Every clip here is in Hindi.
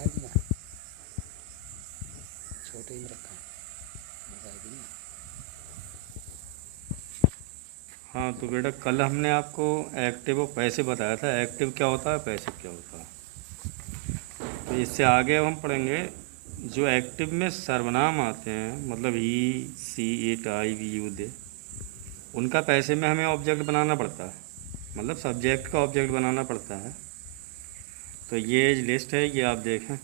बड़ा दिया, छोटे ही में रखा बड़ा दिया। हाँ तो बेटा कल हमने आपको एक्टिव और पैसिव बताया था। एक्टिव क्या होता है, पैसिव क्या होता है। तो इससे आगे अब हम पढ़ेंगे जो एक्टिव में सर्वनाम आते हैं, मतलब ही, सी, इट, आई, वी, यू, दे, उनका पैसिव में हमें ऑब्जेक्ट बनाना पड़ता है, मतलब सब्जेक्ट का ऑब्जेक्ट बनाना पड़ता है। तो ये लिस्ट है, ये आप देखें।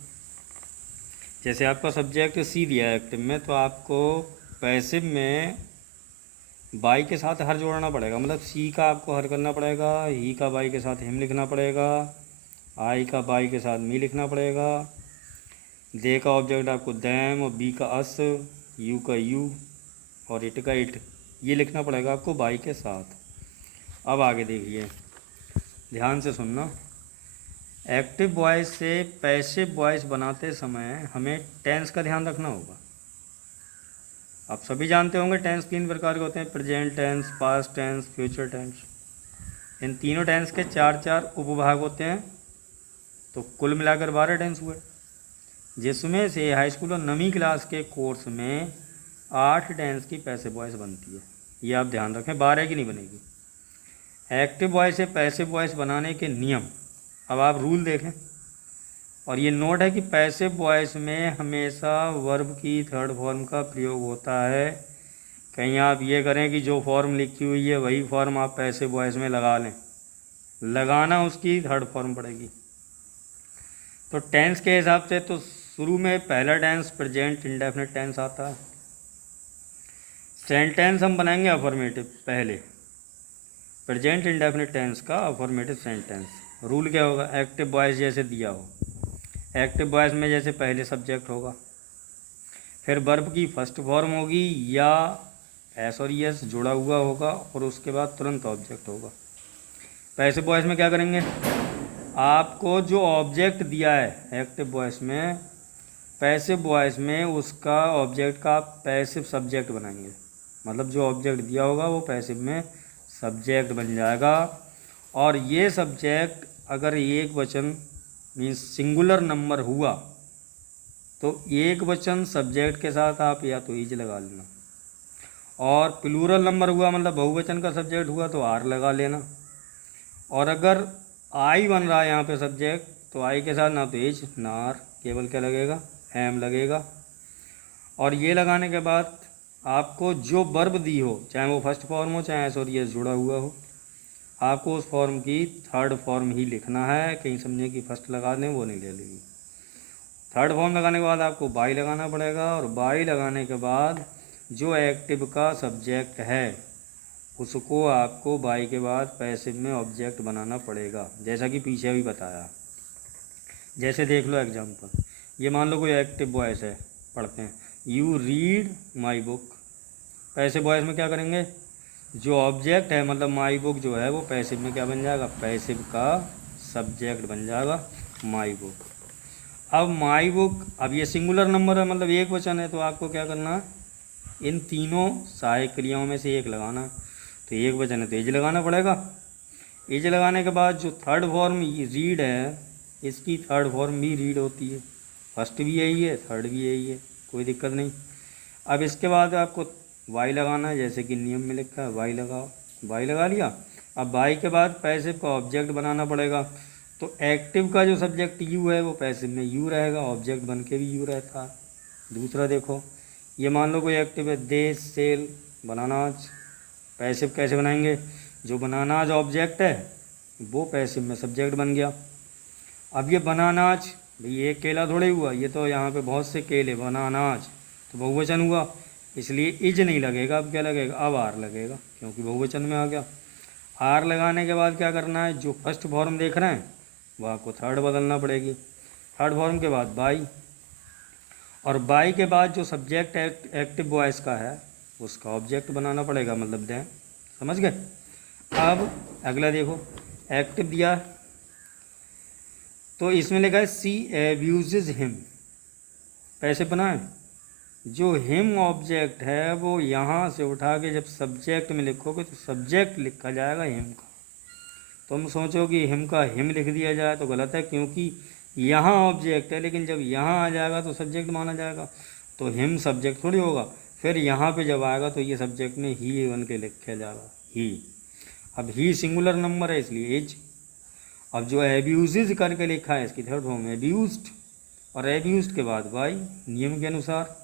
जैसे आपका सब्जेक्ट सी दिया है एक्टिव में, तो आपको पैसिव में बाई के साथ हर जोड़ना पड़ेगा, मतलब सी का आपको हर करना पड़ेगा, ही का बाई के साथ हिम लिखना पड़ेगा, आई का बाई के साथ मी लिखना पड़ेगा, दे का ऑब्जेक्ट आपको दैम, और बी का अस, यू का यू, और इट का इट, ये लिखना पड़ेगा आपको बाई के साथ। अब आगे देखिए, ध्यान से सुनना। एक्टिव वॉइस से पैसिव वॉइस बनाते समय हमें टेंस का ध्यान रखना होगा। आप सभी जानते होंगे टेंस 3 प्रकार के होते हैं, present tense, past tense, future tense. इन तीनों टेंस के 4 उपभाग होते हैं, तो कुल मिलाकर 12 टेंस हुए, जिसमें से हाई स्कूल और 9वीं क्लास के कोर्स में 8 टेंस की पैसिव वॉइस बनती है। ये आप ध्यान रखें, 12 की नहीं बनेगी। एक्टिव वॉइस से पैसिव वॉइस बनाने के नियम, अब आप रूल देखें। और ये नोट है कि पैसिव वॉइस में हमेशा वर्ब की थर्ड फॉर्म का प्रयोग होता है। कहीं आप ये करें कि जो फॉर्म लिखी हुई है वही फॉर्म आप पैसिव वॉइस में लगा लें, लगाना उसकी थर्ड फॉर्म पड़ेगी। तो टेंस के हिसाब से तो शुरू में पहला टेंस प्रेजेंट इंडेफिनिट टेंस आता है। सेंटेंस हम बनाएंगे अफर्मेटिव पहले, प्रेजेंट इंडेफिनिट टेंस का अफर्मेटिव सेंटेंस। रूल क्या होगा, एक्टिव वॉइस जैसे दिया हो, एक्टिव वॉइस में जैसे पहले सब्जेक्ट होगा, फिर वर्ब की फर्स्ट फॉर्म होगी या एस और यस जुड़ा हुआ होगा, और उसके बाद तुरंत ऑब्जेक्ट होगा। पैसिव वॉइस में क्या करेंगे, आपको जो ऑब्जेक्ट दिया है एक्टिव वॉइस में, पैसिव वॉइस में उसका ऑब्जेक्ट का पैसिव सब्जेक्ट बनाएंगे, मतलब जो ऑब्जेक्ट दिया होगा वो पैसिव में सब्जेक्ट बन जाएगा। और ये सब्जेक्ट अगर एक वचन मीन्स सिंगुलर नंबर हुआ तो एक वचन सब्जेक्ट के साथ आप या तो इज लगा लेना, और प्लूरल नंबर हुआ मतलब बहुवचन का सब्जेक्ट हुआ तो आर लगा लेना। और अगर आई बन रहा है यहाँ पे सब्जेक्ट, तो आई के साथ ना तो इज ना आर, केवल क्या लगेगा, एम लगेगा। और ये लगाने के बाद आपको जो वर्ब दी हो, चाहे वो फर्स्ट फॉर्म हो चाहे एस और यस जुड़ा हुआ हो, आपको उस फॉर्म की थर्ड फॉर्म ही लिखना है। कहीं समझे कि फर्स्ट लगा दें, वो नहीं ले लेगी। थर्ड फॉर्म लगाने के बाद आपको बाई लगाना पड़ेगा, और बाई लगाने के बाद जो एक्टिव का सब्जेक्ट है उसको आपको बाई के बाद पैसिव में ऑब्जेक्ट बनाना पड़ेगा, जैसा कि पीछे भी बताया। जैसे देख लो एग्जांपल, ये मान लो कोई एक्टिव वॉइस है, पढ़ते हैं, you read my book. Passive voice में क्या करेंगे, जो ऑब्जेक्ट है मतलब माई बुक जो है वो पैसिव में क्या बन जाएगा, पैसिव का सब्जेक्ट बन जाएगा माई बुक। अब माई बुक, अब ये सिंगुलर नंबर है मतलब एक वचन है, तो आपको क्या करना है, इन तीनों सहायक क्रियाओं में से एक लगाना है। तो एक वचन है तो एज लगाना पड़ेगा। एज लगाने के बाद जो थर्ड फॉर्म रीड है, इसकी थर्ड फॉर्म भी रीड होती है, फर्स्ट भी यही है थर्ड भी यही है, कोई दिक्कत नहीं। अब इसके बाद आपको वाई लगाना है, जैसे कि नियम में लिखा है वाई लगाओ, वाई लगा लिया। अब वाई के बाद पैसिव का ऑब्जेक्ट बनाना पड़ेगा, तो एक्टिव का जो सब्जेक्ट यू है वो पैसिव में यू रहेगा, ऑब्जेक्ट बन के भी यू रहता है। दूसरा देखो, ये मान लो कोई एक्टिव है, दे सेल बनानाज, पैसिव कैसे बनाएंगे, जो बनानाज ऑब्जेक्ट है वो पैसिव में सब्जेक्ट बन गया। अब ये बनानाज, भाई एक केला थोड़े हुआ, ये तो यहाँ पे बहुत से केले, बनानाज तो बहुवचन हुआ, इसलिए इज नहीं लगेगा, अब क्या लगेगा, अब आर लगेगा, क्योंकि बहुवचन में आ गया। आर लगाने के बाद क्या करना है, जो फर्स्ट फॉर्म देख रहे हैं वो आपको थर्ड बदलना पड़ेगी, थर्ड फॉर्म के बाद बाई, और बाई के बाद जो सब्जेक्ट एक्टिव वॉइस का है उसका ऑब्जेक्ट बनाना पड़ेगा, मतलब दें, समझ गए। अब अगला देखो, एक्टिव दिया तो इसमें लिखा है सी एब्यूजेज हिम, पैसे बनाए, जो हिम ऑब्जेक्ट है वो यहाँ से उठा के जब सब्जेक्ट में लिखोगे तो सब्जेक्ट लिखा जाएगा हिम का। तुम सोचो कि हिम का हिम लिख दिया जाए तो गलत है, क्योंकि यहाँ ऑब्जेक्ट है, लेकिन जब यहाँ आ जाएगा तो सब्जेक्ट माना जाएगा, तो हिम सब्जेक्ट थोड़ी होगा। फिर यहाँ पे जब आएगा तो ये सब्जेक्ट में ही बन के लिखा जाएगा, ही। अब ही सिंगुलर नंबर है इसलिए एज। अब जो एब्यूज़ करके लिखा है इसकी थर्ड फॉर्म एब्यूज्ड, और एब्यूज्ड के बाद बाई नियम के अनुसार,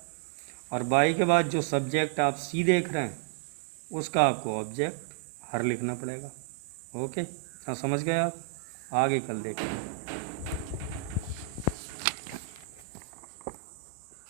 और बाई के बाद जो सब्जेक्ट आप सी देख रहे हैं उसका आपको ऑब्जेक्ट हर लिखना पड़ेगा। ओके, समझ गए आप? आगे कल देखेंगे।